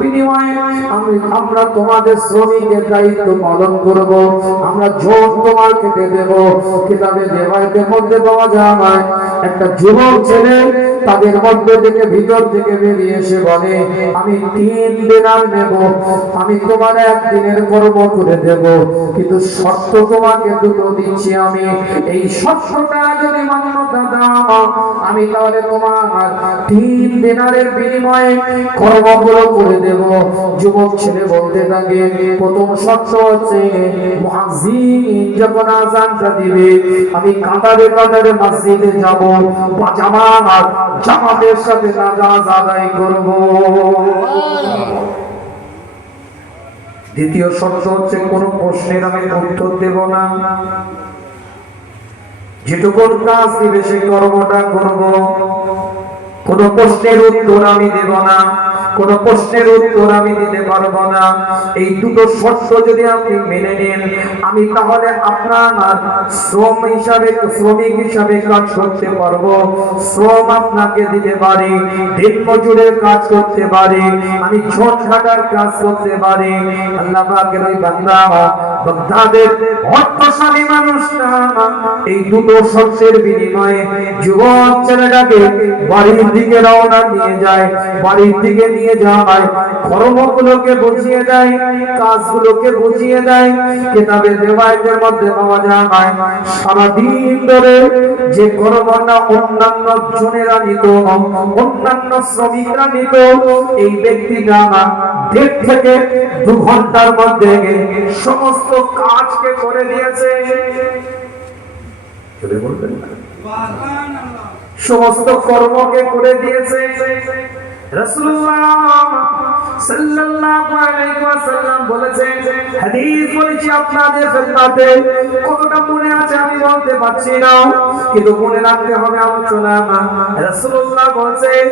বিনিময়ে আমরা তোমাদের শ্রমিকের দায়িত্ব পালন করব, আমরা ঝোট তোমার কেটে দেব। কিতাবে রেওয়ায়াতের মধ্যে পাওয়া যায় একটা যুবক ছেলে তাদের মধ্যে থেকে ভিতর থেকে বেরিয়ে এসে বলে, আমি 3 দিনার নেব, আমি তোমার 1 দিনের কর্ম করে দেব, কিন্তু শর্ত তোমাকে দুটো দিচ্ছি, আমি এই শর্তটা যদি মান্যতা দাও আমি তাহলে তোমার 3 দিনারের বিনিময়ে কর্মগুলো করে দেব। যুবক ছেলে বলতে থাকে, প্রথম শর্ত হচ্ছে মুয়াজ্জিন যখন আযানটা দিবে আমি কাতারে কাতারে মসজিদে যাব, জামাতের সাথে নামাজ আদায় করব। দ্বিতীয় শর্ত হচ্ছে কোন প্রশ্নের আমি উত্তর দেব না, যেটুকু কাজ দিবে সেই কর্মটা করব, কোন প্রশ্নের উত্তর আমি দেব না, কোন প্রশ্নের উত্তর আমি দিতে পারবো না। এই দুটো শর্ত যদি আপনি মেনে নেন আমি তাহলে আপনার শ্রমিক হিসাবে কাজ করতে পারবো, শ্রম আপনাকে দিতে পারি, দিন মজুরের কাজ করতে পারি, আমি ঝোট কাটার কাজ করতে পারি। আল্লাহ পাকের ওই বান্দা বাগদাদের অর্থশালী মানুষটা এই দুটো শর্তের বিনিময়ে যুবক ছেলেটাকে বাড়ির দিকে রওনা নিয়ে যায়, বাড়ির দিকে নিয়ে যায়, কর্মগুলোকে বুঝিয়ে দেয়, কাজগুলোকে বুঝিয়ে দেয়। কিতাবে রিওয়ায়াতের মধ্যে পাওয়া যায় সারাদিন ধরে যে কর্মটা অন্যান্য জনেরা নিত, অন্যান্য শ্রমিকরা নিত, এই ব্যক্তিটা 1.5 থেকে 2 ঘন্টার মধ্যে সমস্ত কাজকে করে দিয়েছে। বলবেন না, সমস্ত কর্মকে করে দিয়েছে। রাসূলুল্লাহ সাল্লাল্লাহু আলাইহি ওয়াসাল্লাম বলেছেন, হাদিস বলেছি আপনাদের খিদমতে, কতটা মনে আছে আমি বলতে পারছি না, কিন্তু মনে রাখতে হবে আলোচনা। রাসূলুল্লাহ বলেছেন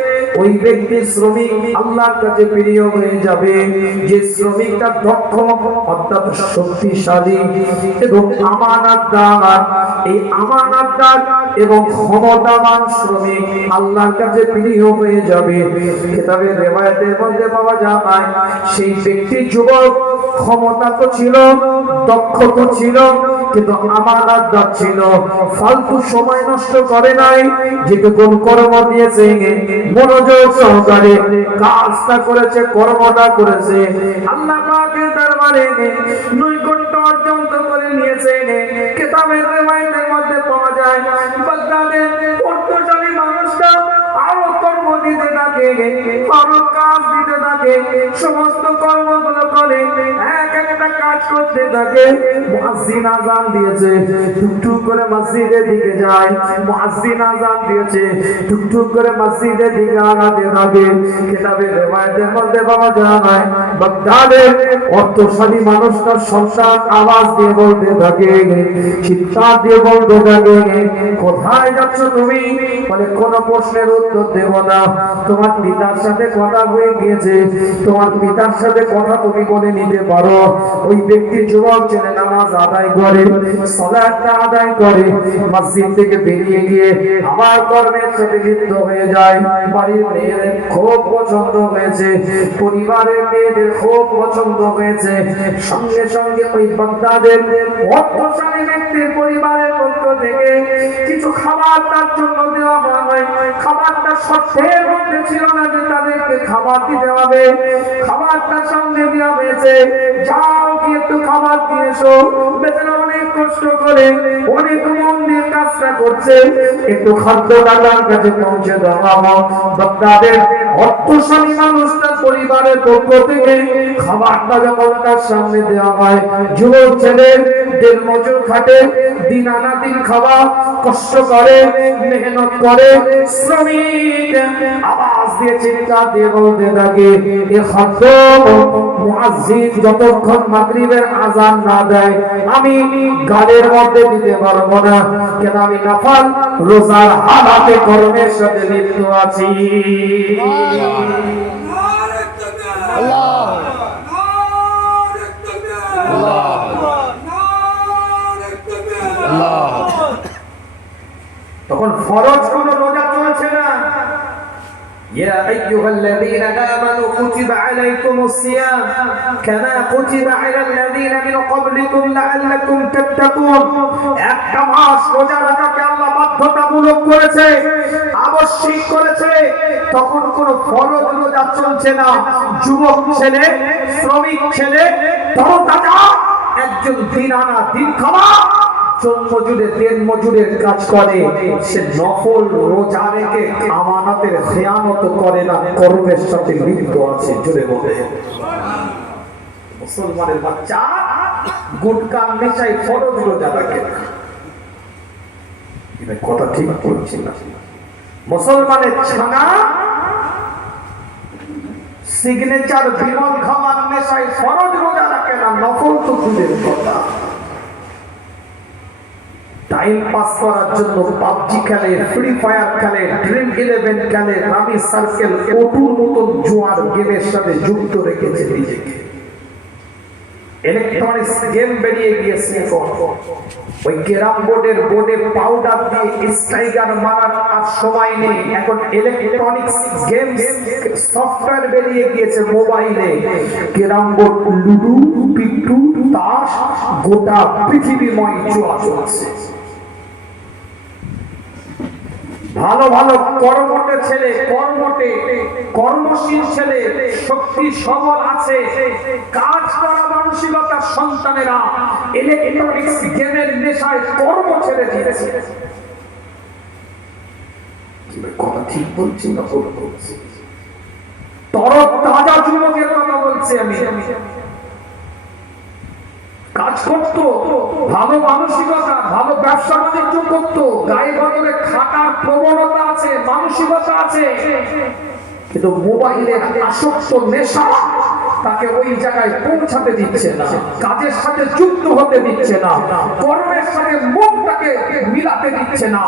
ওই ব্যক্তি শ্রমিক আল্লাহর কাছে প্রিয় হয়ে যাবে যে শ্রমিকটা দক্ষ, অর্থাৎ শক্তিশালী এবং আমানতদার। এই আমানতদার এবং ক্ষমতাবান শ্রমিক আল্লাহর কাছে প্রিয় হয়ে যাবে। কিতাবে রিওয়ায়াতের মধ্যে পাওয়া যায় সেই ব্যক্তি যুবক, ক্ষমতা তো ছিল, দক্ষ তো ছিল, কিন্তু আমানতদার ছিল, ফালতু সময় নষ্ট করে নাই, যেটুকু কর্ম দিয়েছে মনোযোগ সহকারে কাজটা করেছে, কর্মটা করেছে, আল্লাহ পাকের দরবারে নৈকট্য অর্জন করে নিয়েছে। কিতাবের রিওয়ায়াতের মধ্যে পাওয়া যায় বাগদাদের অর্থশালী মানুষটা আরো কর্ম দিতে থাকে, আরো কাজ দিতে থাকে, সমস্ত কর্মগুলো করে, এক একটা কাজ করতে থাকে। মুয়াজ্জিন আযান দিয়েছে, টুকটুক করে মসজিদের দিকে যায়, মুয়াজ্জিন আযান দিয়েছে, টুকটুক করে মসজিদের দিকে আগাতে থাকে। কিতাবে রিওয়ায়াতের মধ্যে পাওয়া যায় বাগদাদের অর্থশালী মানুষটা সন্তান আওয়াজ দিয়ে বলতে থাকে, চিৎকার দিয়ে বলতে থাকে, কোথায় যাচ্ছ তুমি? বলে কোন প্রশ্নের উত্তর দেব না, তোমার পিতার সাথে কথা হয়ে গিয়েছে, তোমার পিতার সাথে কথা তুমি বলে নিতে পারো। ওই ব্যক্তি যুবক ছেলে নামাজ আদায় করে, সালাতটা আদায় করে, মসজিদ থেকে বেরিয়ে গিয়ে আমার কর্মের সাথে লিপ্ত হয়ে যায়। বাড়ির মেয়েদের খুব পছন্দ হয়েছে, পরিবারের মেয়েদের খুব পছন্দ হয়েছে। সঙ্গে সঙ্গে ওই বাগদাদের অর্থশালী ব্যক্তির পরিবারের পক্ষ থেকে কিছু খাবার তার জন্য দেওয়া হয়। খাবারটা শর্তের মধ্যে ছিল না যে তাদেরকে খাবার দিতে হবে, খাবারটা সঙ্গে দেওয়া হয়েছে, যাও গিয়ে একটু খাবার দিয়ে এসো। বেচারা অনেক কষ্ট করে, অনেক মন দিয়ে কাজটা করছে, একটু খাদ্যটা তার কাছে পৌঁছে দেওয়া হয়। বাগদাদের অর্থশালী মানুষটার পরিবারের পক্ষ থেকে খাবারটা যখন তার সামনে দেওয়া হয়, যুবক ছেলে দিন মজুর খাটে, দিন আনা দিন খাওয়া, কষ্ট করে, মেহনত করে, শ্রমিক আওয়াজ দিয়ে চিৎকার দিয়ে বলতে থাকে, এ খাদ্য মুয়াজ্জিন যতক্ষণ মাগরিবের আযান না দেয় আমি গালের মধ্যে দিতে পারবো না, কেন আমি নফল রোজার হালাতে কর্মের সাথে লিপ্ত আছি। তখন ফরজ কোন রোজা চলছে না। ইয়া আইয়ুহাল্লাযীনা আমানু কুতিবা কুতিবা আলাইকুমুস সিয়াম কামা কুতিবা আলাল লাযিনা মিন ক্বাবলিকুম লাআল্লাকুম তাত্তাকুন। একটা মাস রোজা রাখাকে আল্লাহ বাধ্যতামূলক করেছে, আবশ্যক করেছে। তখন কোন ফরজ রোজা চলছে না। যুবক ছেলে, শ্রমিক ছেলে, তরতাজা একজন দিন আনা দিন খাওয়া মজুরে দিন মজুরের কাজ করে, সে নফল রোজা রেখে আমানতের খেয়ানত করে না, কর্মের সাথে লিপ্ত আছে। জুড়ে বলে মুসলমানের বাচ্চা গুটকা নেশায় ফরজ রোজা রাখে না। এটা কথা ঠিক বলছি না? মুসলমানের ছানা সিগনেচার বিমল খাওয়ার নেশায় ফরজ রোজা রাখে না, নফল তো দূরের কথা। টাইম পাস করার জন্য পাবজি খেলে, ফ্রি ফায়ার খেলে, ড্রিম 11 খেলে, রামি সার্কেল, ওটুর মতন জুয়ার গেমের সাথে যুক্ত রেখেছে নিজেকে। ইলেকট্রনিক্স গেম বেরিয়ে গিয়েছে। ওই ক্যারাম বোর্ডে পাউডার দিয়ে স্ট্রাইকার মারার আর সময় নেই। এখন ইলেকট্রনিক্স গেম সফটওয়্যার বেরিয়ে গিয়েছে মোবাইলে। ক্যারাম বোর্ড, লুডু, পিট্টু, তাস, গোটা পৃথিবীময় জুয়া চলছে। ভালো ভালো কর্মঠে ছেলে, কর্মশীল ছেলে, শক্তি সবল আছে, কাজ করা মানসিকতার সন্তানেরা ইলেকট্রনিক্স গেমের নেশায় কর্ম ছেড়ে দিয়েছে। কথা ঠিক বলছি না? তরতাজা যুবকের কথা বলছি আমি। কাজ করতো, ভালো মানসিকতা, ভালো ব্যবসা বাণিজ্য করতো, গায়ে বদলে খাটার প্রবণতা আছে, মানসিকতা আছে, কিন্তু মোবাইলের আসক্ত নেশা তাকে ওই জায়গায় পৌঁছাতে দিচ্ছে না, কাজের সাথে যুক্ত হতে দিচ্ছে না, কর্মের সাথে মুখটাকে মিলাতে দিচ্ছে না।